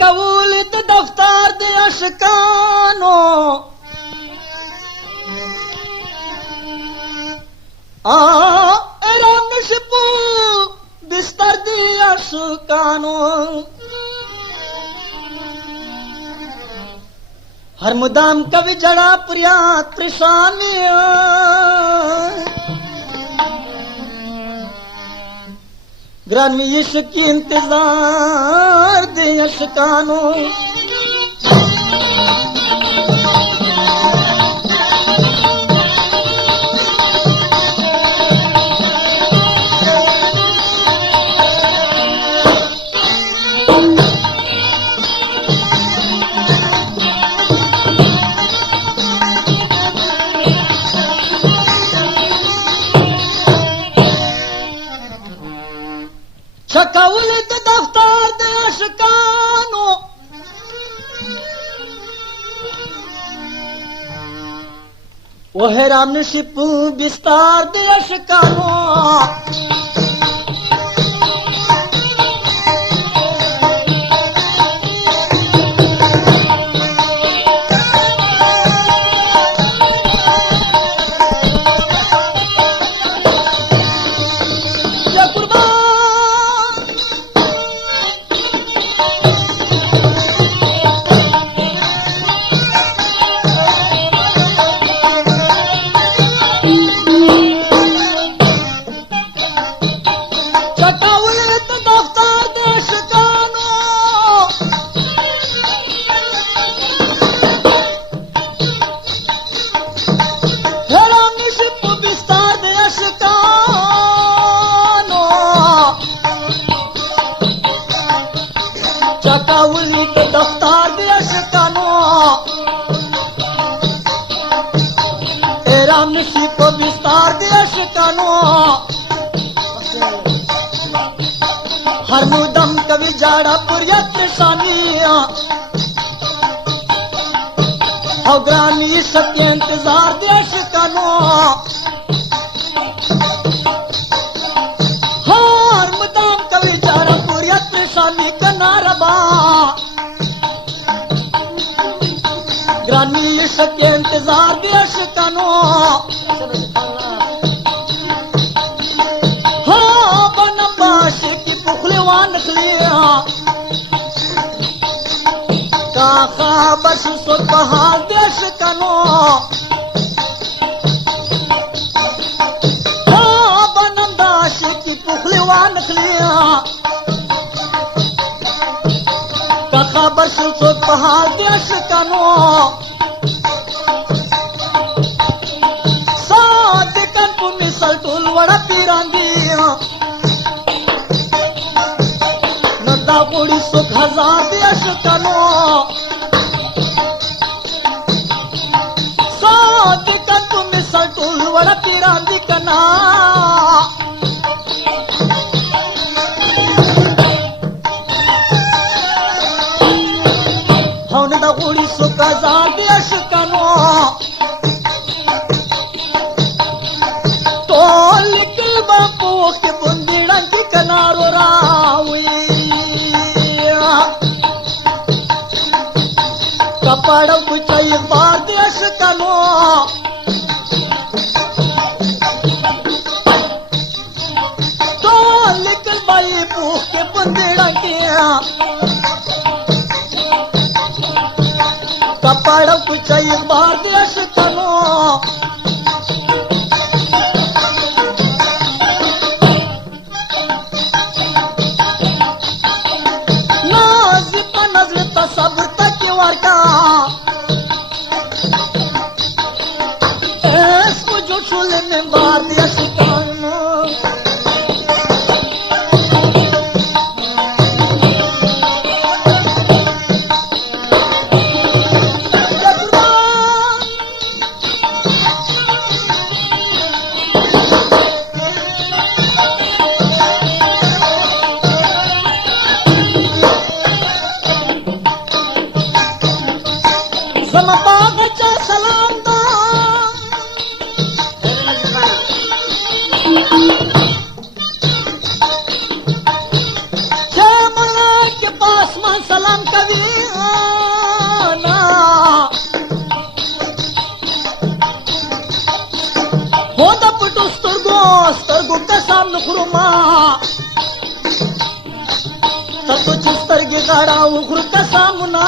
چکولیت دفتر د اشکانو ایران نشپو بستر د اشکانو हर मुदाम कवि जड़ा प्रियात परेशानियां ग्रामी इश्क की इंतजार दे अशकानों چکولیت دفتر د اشکانو و حیران نشپ بستار د اشکانو चकाउलित दफ्तर दे अशकानो एराम नसीब बिस्तार दे अशकानो हर मुदम कवि जाड़ा पुरियत निशानियां हो ग्रामी सत्य इंतजार दे अशकानो हर मुदम कवि जाड़ा पुरियत निशानी ग्रामी इश्क के इंतजार दे अशकानो हाँ बनबाश की पुखलेवान नखलिया काखा बस सो बहाल दे अशकानो हाँ बनबाश की पुखलेवान नखलिया खबर सो पहाड़ दे अशकानो साथ कंपु मिसल टूल वड़ा पीरांदी नदा गोड़ी सुख हजार दे अशकानो साथ कंपु मिसल टूल वड़ा पीरांदी कना गोड़ी सुखा दे अशकानो तो लिखल बापू के बुंदीड़ा की कनारो रावी कपड़ा कुछ बार दे अशकानो तो लिखल बाई पूख के बुंदीड़ा की कपड़ा कुछ बार दे अशकानो नाज़िब नज़र तसब्बुर तक वर्का इसको जो चूल्हे में बार दे अशकानो سترګو قسم نخورو ما تاسو چې سترګې غاړه وخورو قسمونه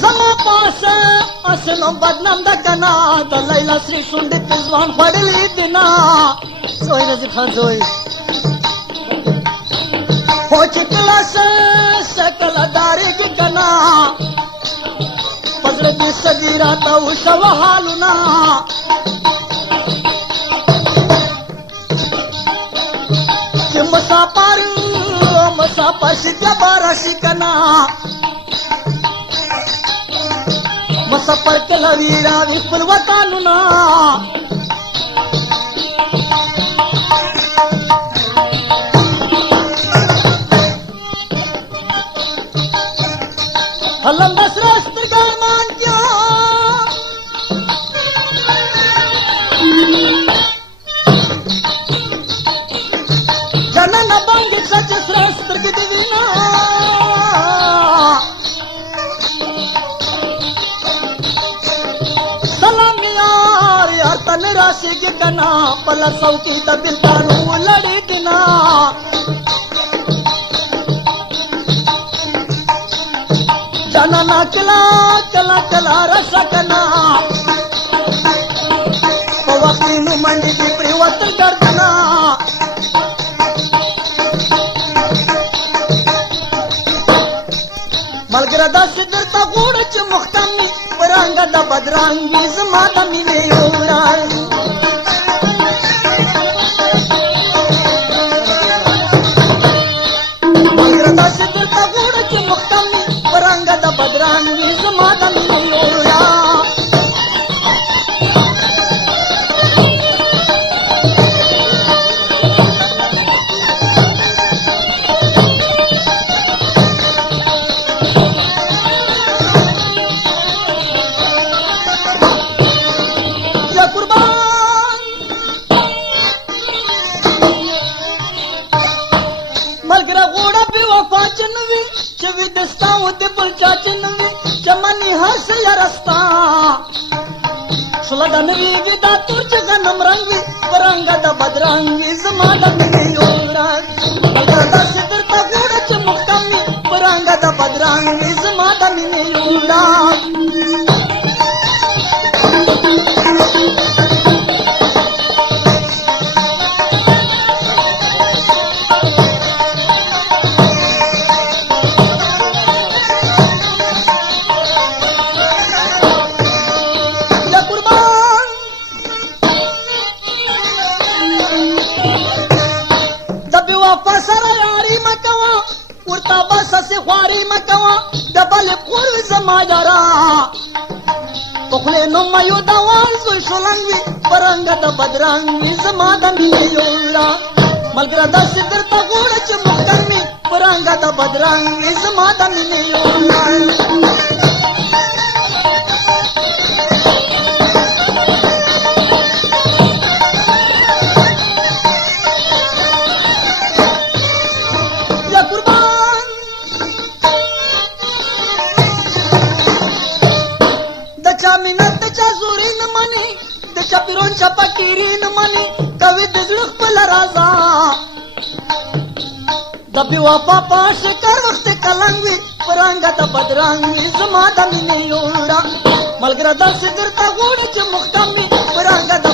زما پاسه اسنو بدنام د کنا د لیلا سری شونډې په ځوان خوړلې دي نه زوی نظیر خان زوی هو چې کله شکل دارېږي کنا پزړه کې سګي راته وشو حالونه چې مسافر شي بیا به راشي کنا مسافر کله ویراوي خپل وطنونه هلم د سره سترګې مانتیا جنن باندې سچ سره سترګې دی وینا سلام یار تن راشي کنا پل سوکی د بلتانو لړې کنا جانا کلا کلا کلا رسکنا په وختینو منډې کې پریوتل ګردنا ملګری داسې درته غوړه چې مختم مې پرانګه د بدرنګي زما د مینې یوران ملګری داسې درته غوړه چې مختم مې پرانګه د بدرنګي زما د مینې یوران دستاو د بل چاچن وی چمنی هر څه رستا شله د نوی وی دا تور چې غنم رنگ وی پرنګ د بدرنګ زما د مینې یوران دا ستر تا ګوډه چې مختم وی پرنګ د بدرنګ زما د مینې یوران سره یاري مکوا ورته بس سي خواري مکوا دبل قور زما یارا پخله نو ميو دا وانزو شولنګي پرنګ د بدرنګ زما د مینې یورا ملګری دا ستر تا ګوړه چې مختمي پرنګ د بدرنګ زما د مینې یورا چپیرون چپکیرین منی کوي د زړه خپل رازا د پیوا پاپا شکر وخت کلنګ وی پرنګ د بدرنګ زما د مینې یورا ملګری د ستر تا غوړ چې مختمي پرنګ د